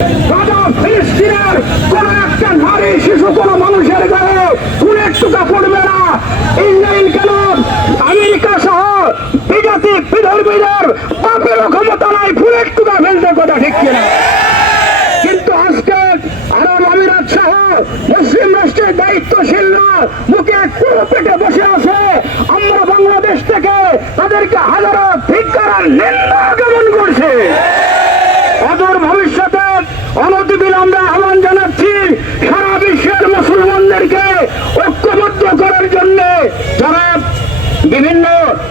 গাজা ফিলিস্তিনের কোন একটা নারী শিশু কোন মানুষের গায়ে ফুলের টুকা পড়বে না। ইসরায়েল কেন আমেরিকা সহ বিজাতি বিধর্মীদের বাপেরও ক্ষমতা নাই ফুলের টুকা ফেলতে, কথা ঠিক কিনা? কিন্তু আজকে আরব আমিরাত সহ মুসলিম রাষ্ট্রের দায়িত্বশীলরা মুখে পুরো পেটে বসে আছে। আমরা বাংলাদেশ থেকে তাদেরকে হাজারো ধিক্কার আর নিন্দা জ্ঞাপন করছে। অদূর ভবিষ্যতে অনতিবিলম্বে আহ্বান জানাচ্ছি সারা বিশ্বের মুসলমানদেরকে ঐক্যবদ্ধ করার জন্য। যারা বিভিন্ন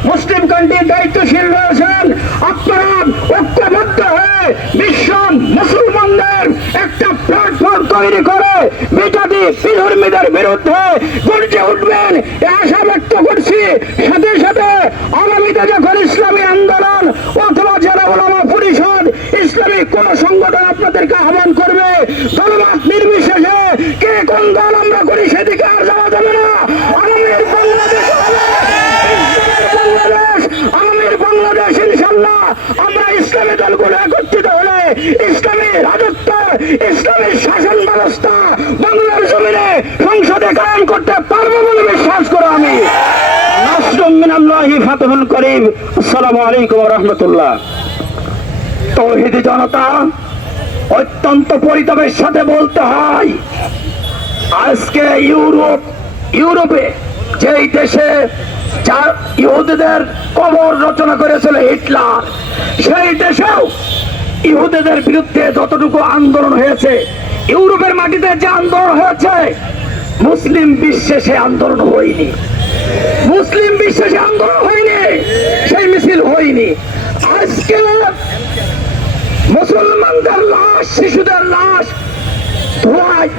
মুসলিম কান্ট্রির দায়িত্বশীল রয়েছেন, আপনারা ঐক্যবদ্ধ হয়ে বিশ্ব মুসলমানদের একটা প্ল্যাটফর্ম তৈরি করে বিজাতি বিধর্মীদের বিরুদ্ধে গর্জে উঠবেন এ আশা ব্যক্ত করছি। সাথে সাথে আগামীতে যখন ইসলামী আন্দোলন অথবা জেলা ওলামা পরিষদ ইসলামিক কোন সংগঠন আপনাদেরকে আহ্বান করবে, দলমত নির্বিশেষে কে কোন দল আমরা করি সেদিকে আর যাওয়া যাবে না। আগামীর বাংলাদেশ আগামীর বাংলাদেশ ইনশাল্লাহ আমরা ইসলামী দলগুলো একত্রিত হলে ইসলামী রাজত্ব ইসলামী শাসন ব্যবস্থা বাংলার জমিনে সংসদে কায়েম করতে পারবো বলে বিশ্বাস করো আমি। নাসরুম মিনাল্লাহি ফাতহুল করিম। আসসালামু আলাইকুম ওয়া রাহমাতুল্লাহ। তৌহিদি জনতা, অত্যন্ত পরিতাপের সাথে বলতে হয়, আজকে ইউরোপে যেই দেশে ইহুদিদের কবর রচনা করেছিল হিটলার, সেই দেশেও ইহুদিদের বিরুদ্ধে যতটুকু আন্দোলন হয়েছে, ইউরোপের মাটিতে যে আন্দোলন হয়েছে, মুসলিম বিশ্বে সে আন্দোলন হয়নি। মুসলিম বিশ্বে সে আন্দোলন হয়নি, সেই মিছিল হয়নি। আজকে মুসলমানদের লাশ, শিশুদের লাশ ধোঁয়ায়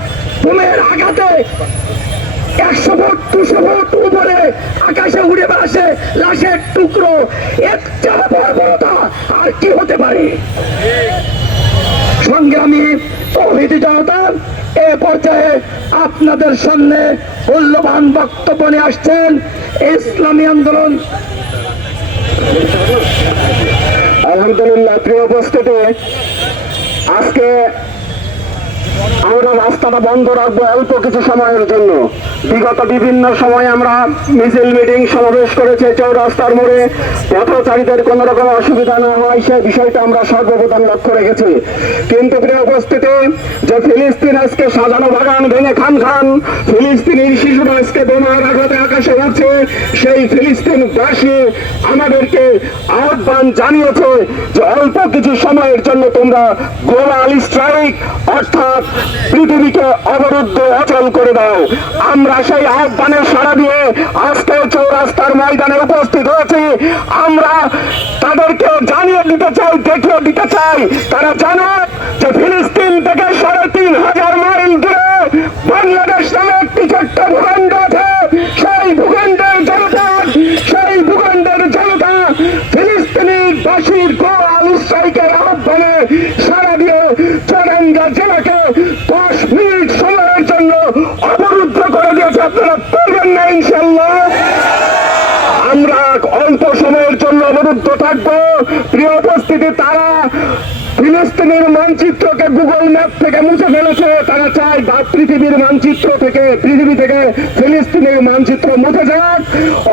বোমের আঘাতে 100 ফুট 200 ফুট উপরে আকাশে উড়ে বেড়াচ্ছে লাশের টুকরো। এর চেয়ে বর্বরতা আর কি হতে পারে? সংগ্রামী তৌহিদি জনতা, এ পর্যায়ে আপনাদের সামনে মূল্যবান বক্তব্য নিয়ে আসছেন ইসলামী আন্দোলন। আলহামদুলিল্লাহ, প্রিয় উপস্থিতি, আজকে আমরা রাস্তাটা বন্ধ রাখবো অল্প কিছু সময়ের জন্য। বিগত বিভিন্ন সময় আমরা মিছিল মিটিং সমাবেশ করেছে চৌরাস্তার মোড়ে, পথচারীদের কোন রকম অসুবিধা না হয় সে বিষয়টা আমরা সর্বপ্রথম লক্ষ্য রেখেছি। কিন্তু প্রিয় উপস্থিতি, যে ফিলিস্তিন আজকে সাজানো বাগান ভেঙে খান খান, ফিলিস্তিনের শিশুরা আজকে বোমার আঘাতে আকাশে উঠছে, সেই ফিলিস্তিনবাসী আমাদেরকে আহ্বান জানিয়েছে যে অল্প কিছু সময়ের জন্য তোমরা গ্লোবাল স্ট্রাইক অর্থাৎ পৃথিবীকে অবরুদ্ধ অচল করে দাও। আমরা সেই আহ্বানের সাড়া দিয়ে আজকে চৌরাস্তার ময়দানে উপস্থিত হয়েছি। আমরা তাদেরকে জানিয়ে দিতে চাই, দেখিয়ে দিতে চাই, তারা জানে যে ফিলিস্তিন থেকে ৩,৫০০ মাইল দূরে বাংলাদেশ নামে একটি ছোট্ট ভূখণ্ড আছে। সেই ভূখণ্ডের জনতা ফিলিস্তিনের বাসীর গ্লোবাল স্ট্রাইকের আহ্বানে সাড়া দিয়ে চুয়াডাঙ্গা জেলাকে 10 মিনিট সময়ের জন্য অবরুদ্ধ করে দিয়েছে। আপনারা পারবেন না ইনশাল্লাহ। আমরা অল্প সময়ের জন্য অবরুদ্ধ থাকবো। প্রিয় উপস্থিতি, তারা ফিলিস্তিনের মানচিত্রকে গুগল ম্যাপ থেকে মুছে ফেলেছে। তারা চায় পৃথিবীর মানচিত্র থেকে, পৃথিবী থেকে ফিলিস্তিনের মানচিত্র মুছে যাক।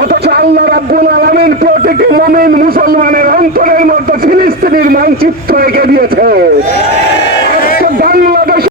অথচ আল্লাহ রাব্বুল আলামিন প্রতিটি মুমিন মুসলমানের অন্তরের মধ্যে ফিলিস্তিনের মানচিত্র এঁকে দিয়েছে। বাংলাদেশ